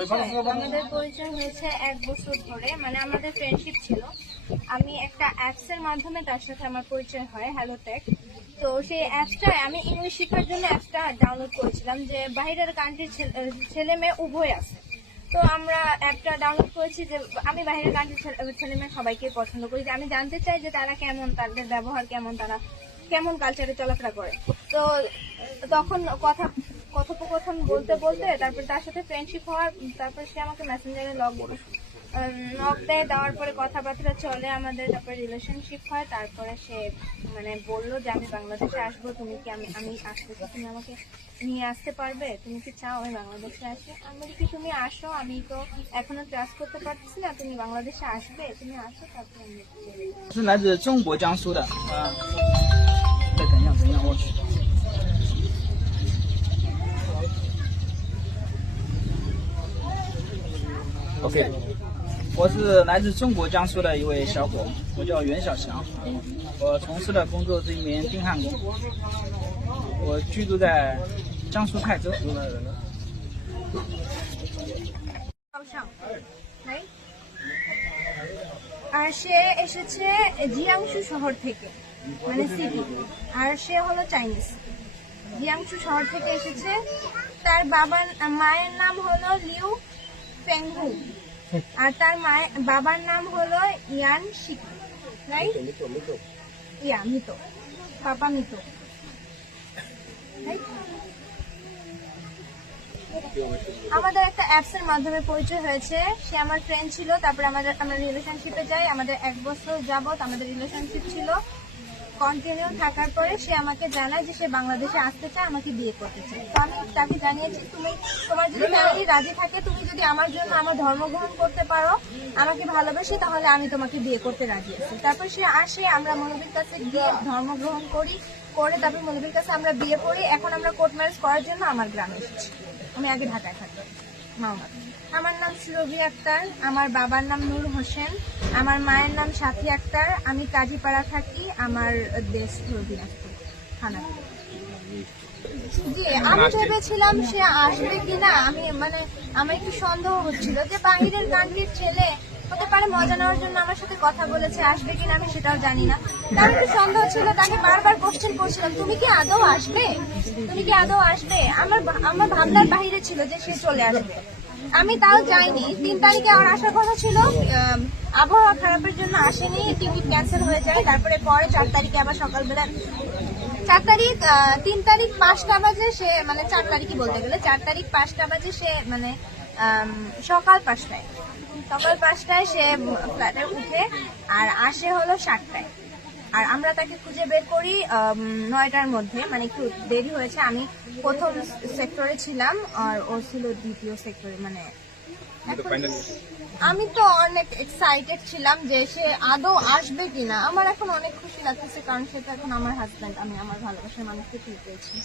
আমাদের পরিচয় হয়েছে 1 বছর ধরে, মানে আমাদের ফ্রেন্ডশিপ ছিল। আমি একটা অ্যাপস এর মাধ্যমে তার সাথে আমার পরিচয় হয়, হ্যালোটেক। তো সেই অ্যাপসটায় আমি ইংলিশ শেখার জন্য অ্যাপসটা ডাউনলোড করেছিলাম, যে বাইরের কান্ট্রির ছেলে মেয়ে উভয় আছে। তো আমরা অ্যাপটা ডাউনলোড করেছি যে আমি বাইরের কান্ট্রির ছেলে মেয়ে সবাইকে পছন্দ করি, যে আমি জানতে চাই যে তারা কেমন, তাদের ব্যবহার কেমন, তারা কেমন কালচারে চলাফেরা করে। তো তখন কথোপকথন বলতে বলতে তারপর তার সাথে ফ্রেন্ডশিপ হওয়ার, তারপর সে আমাকে মেসেঞ্জারে নক দেয়, দেওয়ার পরে কথাবার্তা চলে আমাদের, তারপরে রিলেশনশিপ হয়। তারপরে সে মানে বললো যে আমি বাংলাদেশে আসবো, তুমি কি আমি আসতেছি, তুমি আমাকে নিয়ে আসতে পারবে, তুমি কি চাও আমি বাংলাদেশে আসি? আমি বলি কি তুমি আসো, আমি তো এখনো ট্রাস্ট করতে পারছি না, তুমি বাংলাদেশে আসবে, তুমি আসো তারপরে আমি是来自中国江苏的，再等一下，我去。OK，我是来自中国江苏的一位小伙，我叫袁小强，我从事的工作是一名钉焊工，我居住在江苏泰州。আর সে এসেছে জিয়াংশু শহর থেকে, মানে সিটি, আর সে হলো চাইনিজ। জিয়াংশু শহর থেকে এসেছে। তার মায়ের নাম হলো লিউ ফেংহু, আর তার বাবার নাম হলো ইয়ান শিক, রাইট? মিতো, পাপা মিতো। আমাদের একটা অ্যাপস এর মাধ্যমে পরিচয় হয়েছে। সে আমার ফ্রেন্ড ছিল, তারপরে আমরা রিলেশনশিপে যাই। আমাদের 1 বছর যাবত আমাদের রিলেশনশিপ ছিল। কন্টিনিউ থাকার পরে সে আমাকে জানায় যে সে বাংলাদেশে আসতে চায়, আমাকে বিয়ে করতে চায়। তো আমি তাকে জানিয়েছি তোমার যদি ফ্যামিলি রাজি থাকে, তুমি যদি আমার জন্য আমার ধর্ম গ্রহণ করতে পারো, আমাকে ভালোবাসি, তাহলে আমি তোমাকে বিয়ে করতে রাজি আছি। তারপর সে আসে, আমরা মৌলবীর কাছে গিয়ে ধর্ম গ্রহণ করে তারপর মৌলবীর কাছে আমরা বিয়ে করি। এখন আমরা কোর্ট ম্যারেজ করার জন্য আমার গ্রামে এসেছি। আমি আগে ঢাকায় থাকতাম, মাওনা। আমার নাম সুরভি আক্তার, আমার বাবার নাম নূর হোসেন, আমার মায়ের নাম সাথী আক্তার, আমি কাজীপাড়া থাকি, আমার দেশ দিনাজপুর থানা। জি, আমি ভেবেছিলাম সে আসবে কিনা, আমার একটু সন্দেহ হচ্ছিল যে বাহিরের কান্ট্রির ছেলে হতে পারে, মজা নেওয়ার জন্য আমার সাথে কথা বলেছে, আসবে কিনা আমি সেটাও জানি না। তার একটু সন্দেহ ছিল, তাকে বারবার কোশ্চেন করছিলাম, তুমি কি আদৌ আসবে, তুমি কি আদৌ আসবে? আমার ভাবনার বাহিরে ছিল যে সে চলে আসবে। আমি তাও যাইনি। 3 তারিখে আমার আসার কথা ছিল, আবহাওয়া খারাপের জন্য আসেনি, টিকিট ক্যান্সেল হয়ে যায়। তারপরে 4 তারিখে আবার সকালবেলা 3 তারিখ 5টা বাজে সে, মানে 4 তারিখই বলতে গেলে 4 তারিখ 5টা বাজে সে, মানে সকাল 5টায় সে ফ্ল্যাটে উঠে, আর আসে হলো 7টায়। আর আমরা তাকে খুঁজে বের করি 9টার মধ্যে, মানে একটু দেরি হয়েছে। আমি প্রথম সেক্টরে ছিলাম আর ও ছিল দ্বিতীয় সেক্টরে। মানে আমি তো অনেক এক্সাইটেড ছিলাম যে সে আদৌ আসবে কিনা। আমার এখন অনেক খুশি লাগতেছে, কারণ সেটা এখন আমার হাজব্যান্ড, আমি আমার ভালোবাসার মানুষকে পেয়েছি।